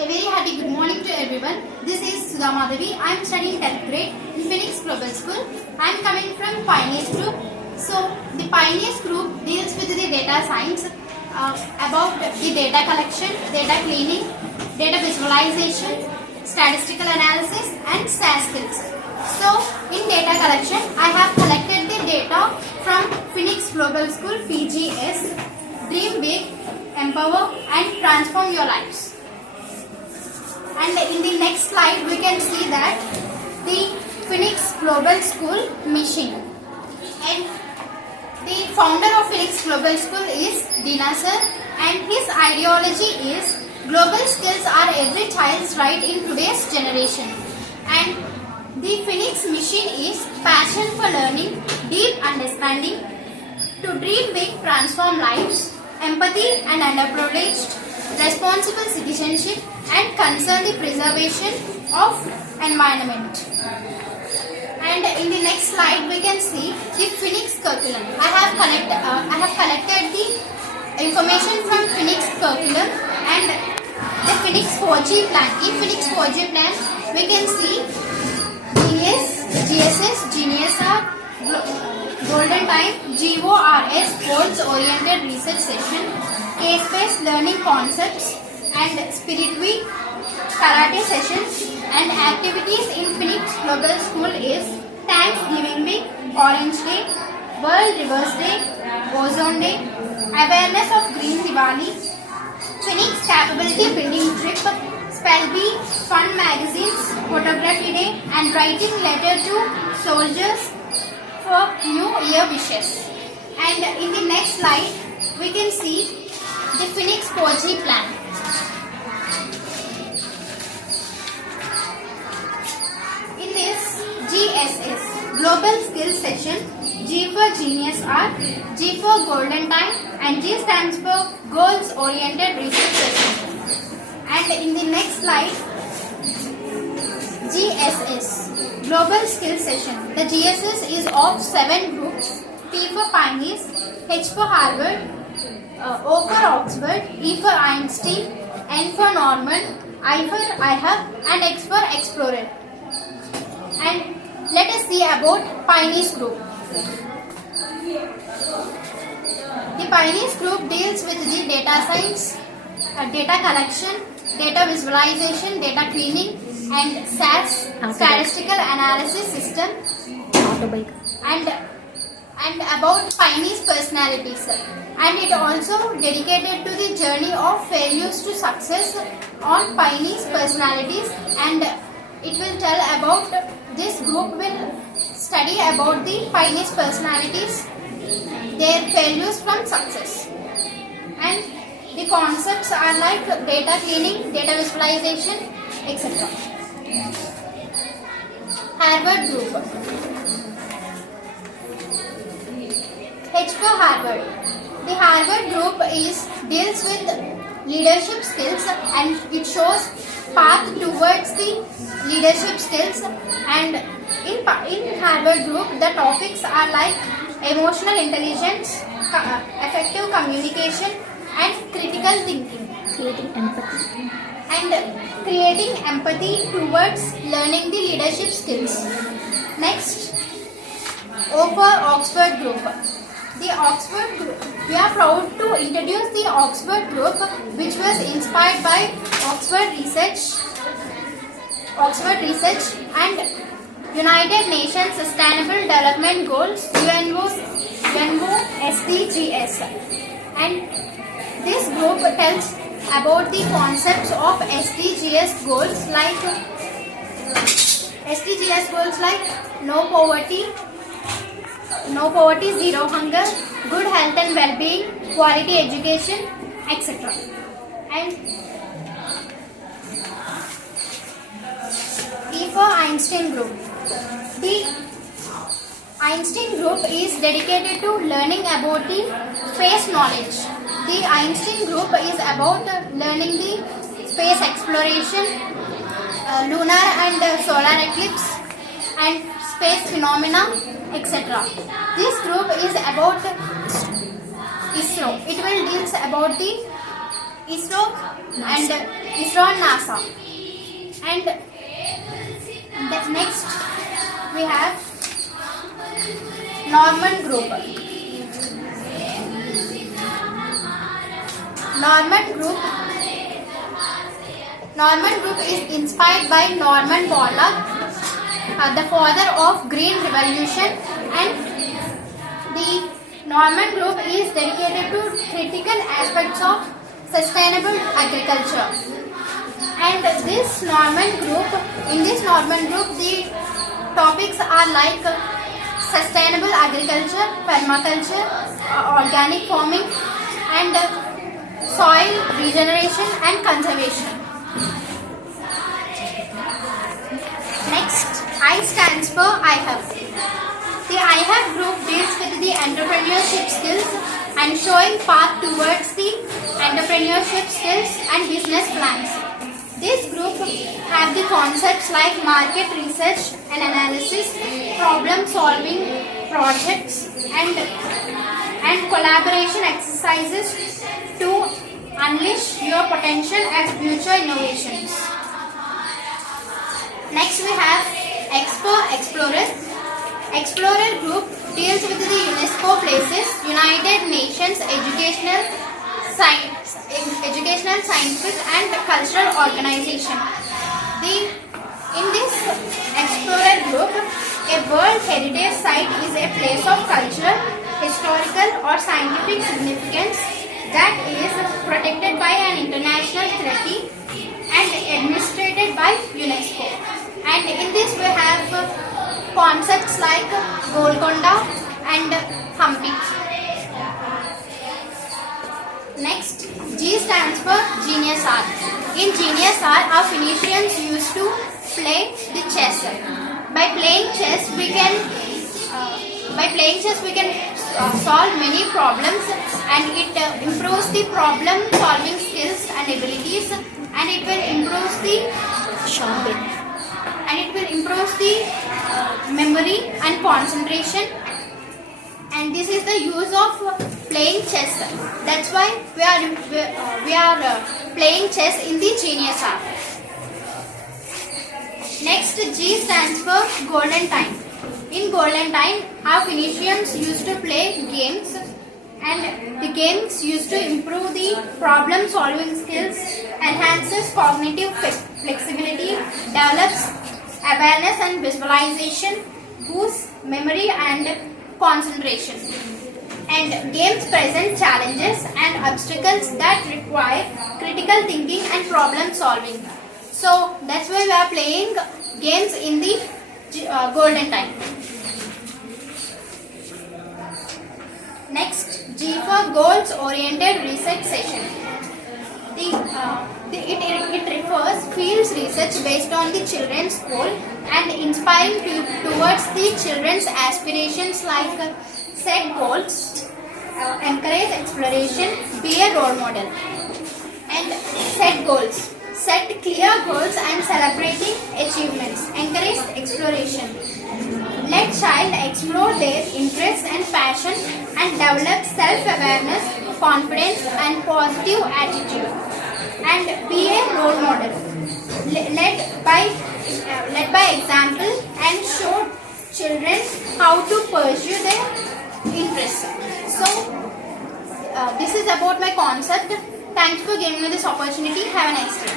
A very hearty good morning to everyone. This is Sudha Madhavi. I am studying 10th grade in Phoenix Global School. I am coming from Pioneers Group. So, the Pioneers Group deals with the data science about the data collection, data cleaning, data visualization, statistical analysis and SAS skills. So, in data collection, I have collected the data from Phoenix Global School PGS, Dream Big, Empower and Transform Your Lives. And in the next slide, we can see that the Phoenix Global School mission. And the founder of Phoenix Global School is Dina sir, and his ideology is global skills are every child's right in today's generation. And the Phoenix mission is passion for learning, deep understanding, to dream big, transform lives, empathy and underprivileged, responsible citizenship and concern the preservation of environment. And in the next slide we can see the Phoenix curriculum. I have collected the information from Phoenix curriculum and the Phoenix 4G plan. In Phoenix 4G plan we can see Genius, GSS, Genius are Golden Time, GORS, Goals Oriented Research Session, Case-Based Learning Concepts and Spirit Week, Karate Sessions and activities in Phoenix Global School is Thanksgiving Week, Orange Day, World Rivers Day, Ozone Day, Awareness of Green Diwali, Phoenix Capability Building Trip, Spell Bee, Fun Magazines, Photography Day and Writing Letter to Soldiers for New Year wishes. And in the next slide we can see the Phoenix 4G plan. In this GSS Global Skills Session, G for Genius Art, G for Golden Time and G stands for Goals Oriented Research Session. And in the next slide, GSS Global Skills Session. The GSS is of 7 groups: P for Pioneers, H for Harvard, O for Oxford, E for Einstein, N for Norman, I for IHUB and X for Explorer. And let us see about Pioneers Group. The Pioneers Group deals with the data science, data collection, data visualization, data cleaning and SAS, statistical analysis system and about Pioneers personalities. And it also dedicated to the journey of failures to success on Pioneers personalities, and it will tell about, this group will study about the Pioneers personalities, their failures from success. And the concepts are like data cleaning, data visualization, etc. Harvard Group. H for Harvard. The Harvard Group deals with leadership skills and it shows path towards the leadership skills. And in Harvard Group the topics are like emotional intelligence, effective communication and critical thinking. Creating empathy towards learning the leadership skills. Next, O for Oxford Group. The Oxford Group. We are proud to introduce the Oxford Group, which was inspired by Oxford Research and United Nations Sustainable Development Goals, UNO SDGs. And this group tells about the concepts of SDGs goals like no poverty, zero hunger, good health and well-being, quality education, etc. And E for Einstein Group. The Einstein Group is dedicated to learning about the space knowledge. The Einstein Group is about learning the space exploration, lunar and solar eclipse and space phenomena, etc. This group is about ISRO. It will deal about the ISRO and NASA. And next we have Norman Group. Norman Group is inspired by Norman Borlaug, the father of Green Revolution, and the Norman Group is dedicated to critical aspects of sustainable agriculture. And in this Norman Group, the topics are like sustainable agriculture, permaculture, organic farming, and soil regeneration and conservation. Next, I stands for IHUB. The IHUB group deals with the entrepreneurship skills and showing path towards the entrepreneurship skills and business plans. This group have the concepts like market research and analysis, problem solving projects, and collaboration exercises to unleash your potential and future innovations. Next we have Explorer. Explorer group deals with the UNESCO places, United Nations educational, scientific and cultural organization. In this Explorer group, a World Heritage Site is a place of cultural, historical or scientific significance that is protected by an international treaty and administered by UNESCO. And in this we have concepts like Golconda and Hampi. Next, G stands for Genius Art. In Genius Art, our Phoenicians used to play the chess. By playing chess, we can solve many problems, and it improves the problem solving skills and abilities, and it will improve the memory and concentration. And this is the use of playing chess. That's why we are playing chess in the Genius Art. Next, G stands for Golden Time. In Golden Time, our Phoenicians used to play games, and the games used to improve the problem solving skills, enhances cognitive flexibility, develops awareness and visualization, boosts memory and concentration. And games present challenges and obstacles that require critical thinking and problem solving. So that's why we are playing games in the Golden Time. Next, G for Goals Oriented Research Session. It refers fields research based on the children's goal and inspiring towards the children's aspirations, like set goals, encourage exploration, be a role model. And set goals. Set clear goals and celebrating achievements. Encourage exploration. Let child explore their interests and passion and develop self-awareness, confidence and positive attitude. And be a role model. Led by example and show children how to pursue their interests. So, this is about my concept. Thanks for giving me this opportunity. Have a nice day.